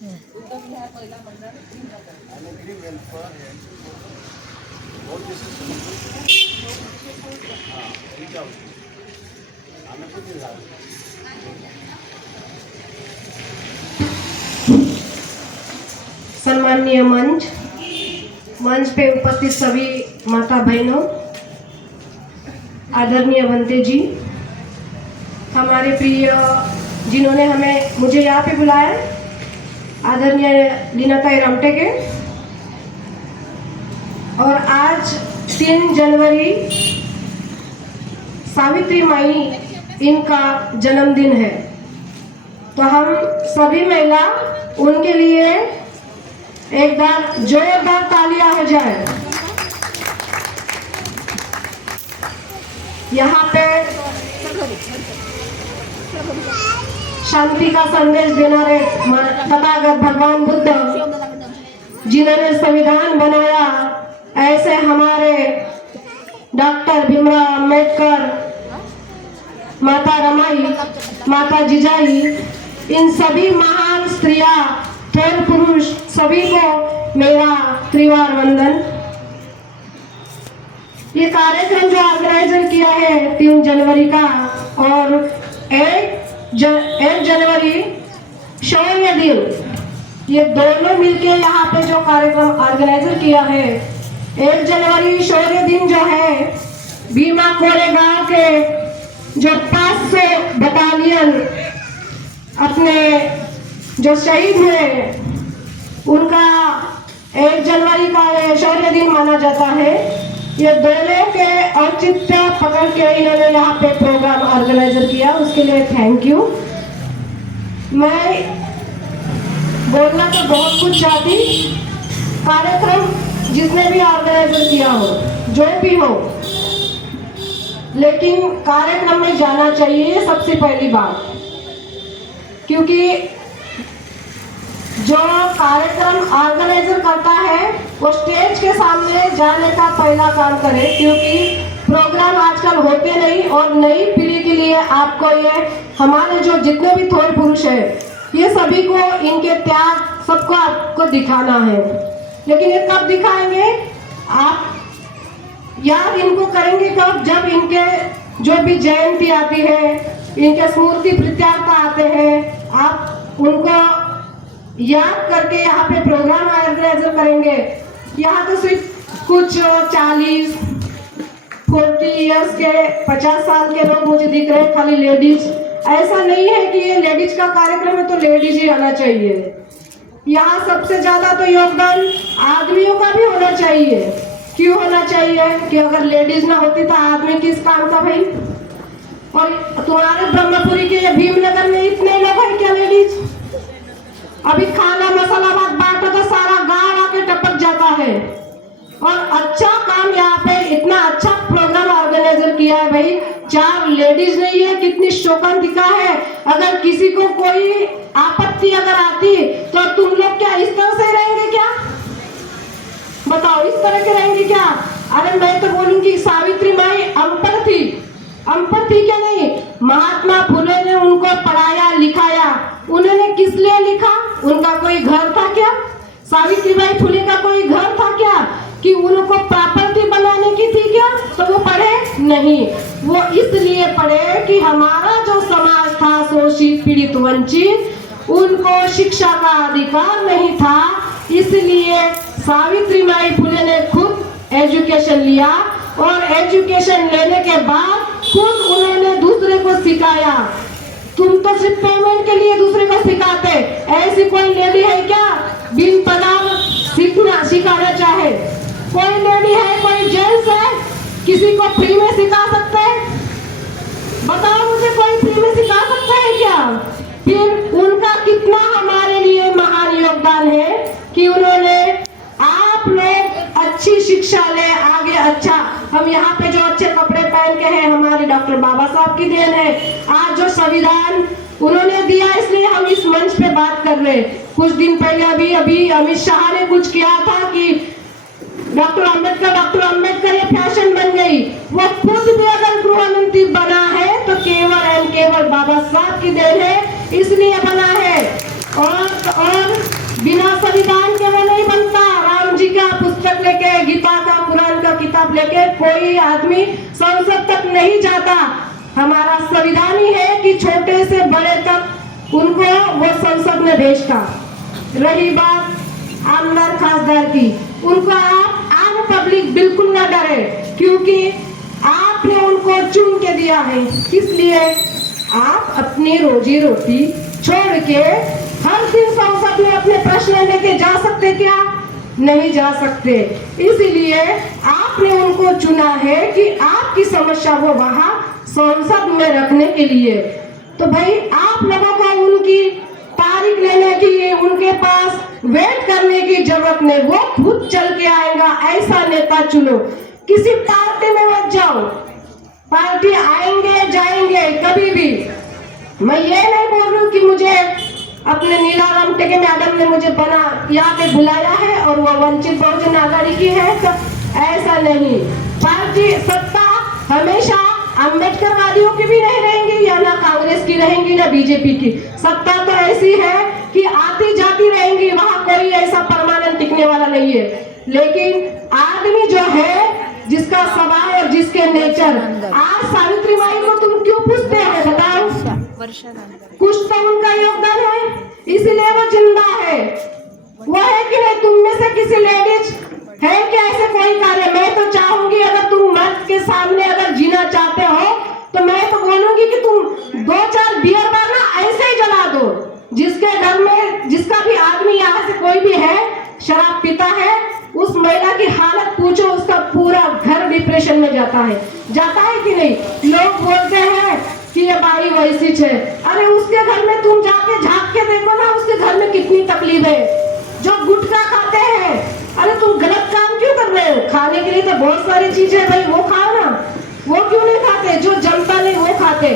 सम्माननीय मंच पे उपस्थित सभी माता बहनों, आदरणीय बनते जी, हमारे प्रिय जिन्होंने मुझे यहाँ पे बुलाया, आदरणीय लीनाताई रमटेके, और आज 3 जनवरी सावित्री माई इनका जन्मदिन है, तो हम सभी महिला उनके लिए एक बार जोरदार तालियां हो जाए। यहाँ पे शांति का संदेश देना रे तथागत भगवान बुद्ध जिन्होंने संविधान बनाया, ऐसे हमारे डॉक्टर भीमराव अंबेडकर, माता रमाई, माता जिजाई, इन सभी महान स्त्रियां, थोर पुरुष सभी को मेरा त्रिवार वंदन। ये कार्यक्रम जो ऑर्गेनाइजर किया है 3 जनवरी का और 1 जनवरी शौर्य दिन, ये दोनों मिलके यहाँ पे जो कार्यक्रम ऑर्गेनाइजर किया है, 1 जनवरी शौर्य दिन जो है, भीमा कोरेगांव के जो 500 बटालियन अपने जो शहीद हुए, उनका 1 जनवरी का शौर्य दिन माना जाता है। ये दोनों के औचित्य पकड़ के इन्होंने यहाँ पे प्रोग्राम ऑर्गेनाइजर किया, उसके लिए थैंक यू। मैं बोलना तो बहुत कुछ चाहती, कार्यक्रम जिसने भी ऑर्गेनाइजर किया हो, जो भी हो, लेकिन कार्यक्रम में जाना चाहिए सबसे पहली बात, क्योंकि जो कार्यक्रम ऑर्गेनाइजर करता है वो स्टेज के सामने जाने का पहला काम करे, क्योंकि प्रोग्राम आजकल होते नहीं, और नई पीढ़ी के लिए आपको ये हमारे जो जितने भी थोर पुरुष है, ये सभी को इनके त्याग सबको आपको दिखाना है। लेकिन ये कब दिखाएंगे आप? याद इनको करेंगे कब? जब इनके जो भी जयंती आती है, इनके स्मृति प्रीत्यार्थ आते हैं, आप उनको याद करके यहाँ पे प्रोग्राम ऑर्गेनाइजर करेंगे। यहाँ तो सिर्फ कुछ 40-40 इयर्स के 50 साल के लोग मुझे दिख रहे हैं, खाली लेडीज। ऐसा नहीं है कि ये लेडीज का कार्यक्रम है तो लेडीज ही आना चाहिए। यहाँ सबसे ज्यादा तो योगदान आदमियों का भी होना चाहिए। क्यों होना चाहिए? कि अगर लेडीज ना होती तो आदमी किस काम का भाई? और तुम्हारे ब्रह्मपुरी के भीमनगर में इतने लोग हैं क्या लेडीज? अभी खाना मसाला बात बांटो तो सारा गांव आके टपक जाता है। और अच्छा काम यहाँ पे इतना अच्छा प्रोग्राम ऑर्गेनाइजर किया है भाई, 4 लेडीज नहीं है, कितनी शोकांतिका है। अगर किसी को कोई आपत्ति अगर आती तो तुम लोग क्या इस तरह से रहेंगे क्या? बताओ, इस तरह के रहेंगे क्या? अरे मैं तो बोलूंगी सावित्री माई अनपढ़ थी, अनपढ़ थी क्या? नहीं, महात्मा फुले ने उनको पढ़ाया लिखाया। उन्होंने किस लिए लिखा? उनका कोई घर था क्या? सावित्रीबाई फुले का कोई घर था क्या कि उनको प्रॉपर्टी बनाने की थी क्या? तो वो पढ़े नहीं। वो इसलिए पढ़े कि हमारा जो समाज था शोषित, पीड़ित, वंचित, उनको शिक्षा का अधिकार नहीं था। इसलिए सावित्रीबाई फुले ने खुद एजुकेशन लिया, और एजुकेशन लेने के बाद खुद उन्होंने दूसरे को सिखाया। तुम तो सिर्फ पेमेंट के लिए दूसरे को सिखाते, ऐसी कोई लेडी है क्या बिन पगार सिखाना चाहे? कोई लेडी है, कोई जेंट्स है किसी को फ्री में सिखा सकते हैं? बताओ मुझे, कोई फ्री में सिखा सकता है क्या? फिर उनका कितना हमारे लिए महान योगदान है कि उन्होंने आप लोग अच्छी शिक्षा ले आगे। अच्छा, हम यहाँ पे जो अच्छे कपड़े पहन के हैं, हमारे डॉक्टर बाबा साहब की देन है। आज जो संविधान उन्होंने दिया, इसलिए हम इस मंच पे बात कर रहे हैं। कुछ दिन पहले अभी अमित शाह ने कुछ किया था कि डॉक्टर अंबेडकर ये फैशन बन गई। वो खुद भी अगर गृह मंत्री बना है तो केवल बाबा साहब की देन है, इसलिए बना है। और कोई आदमी संसद तक नहीं जाता। हमारा संविधान ही है कि छोटे से बड़े तक उनको वो संसद में भेजता। रही बात आमदार खासदार की, उनको आप आम पब्लिक बिल्कुल ना डरे, क्योंकि आपने उनको चुन के दिया है। इसलिए आप अपनी रोजी रोटी छोड़ के हर दिन संसद में अपने प्रश्न लेके जा सकते क्या? नहीं जा सकते। इसीलिए आपने उनको चुना है कि आपकी समस्या वो वहाँ संसद में रखने के लिए। तो भाई आप लोगों को उनकी तारीख लेने की, उनके पास वेट करने की जरूरत नहीं, वो खुद चल के आएगा। ऐसा नेता चुनो, किसी पार्टी में मत जाओ। पार्टी आएंगे जाएंगे कभी भी। मैं ये नहीं बोल रही हूँ कि मुझे अपने नीलाराम टेके मैडम ने मुझे यहाँ पे बुलाया है और वो वंचित बहुजन आघाड़ी की है, तो ऐसा नहीं। पार्टी सत्ता हमेशा अम्बेडकर वादियों की भी नहीं रहेंगी, या ना कांग्रेस की रहेंगी ना बीजेपी की। सत्ता तो ऐसी है कि आती जाती रहेंगी, वहाँ कोई ऐसा परमानेंट टिकने वाला नहीं है। लेकिन आदमी जो है, जिसका स्वभाव और जिसके नेचर, आज सावित्री बाई को तुम क्यों पूछते हो बताओ? कुछ तो उनका योगदान है, इसीलिए वो जिंदा है। वो है कि नहीं? तुम में से किसी लेडीज है क्या ऐसे कोई कार्य? मैं तो चाहूंगी अगर तुम मर्द के सामने अगर जीना चाहते हो तो मैं तो बोलूंगी कि तुम 2-4 बियर बार ना ऐसे ही जला दो। जिसके घर में जिसका भी आदमी यहाँ से कोई भी है शराब पीता है, उस महिला की हालत पूछो, उसका पूरा घर डिप्रेशन में जाता है कि नहीं? लोग बोलते हैं कि ये बाई वैसी है। अरे उसके घर में तुम जाके झांक के देखो ना, उसके घर में कितनी तकलीफ है। जो गुटखा खाते हैं, अरे तुम गलत काम क्यों कर रहे हो? खाने के लिए तो बहुत सारी चीजें भाई, वो खाओ ना। वो क्यों नहीं खाते? जो जनता नहीं वो खाते।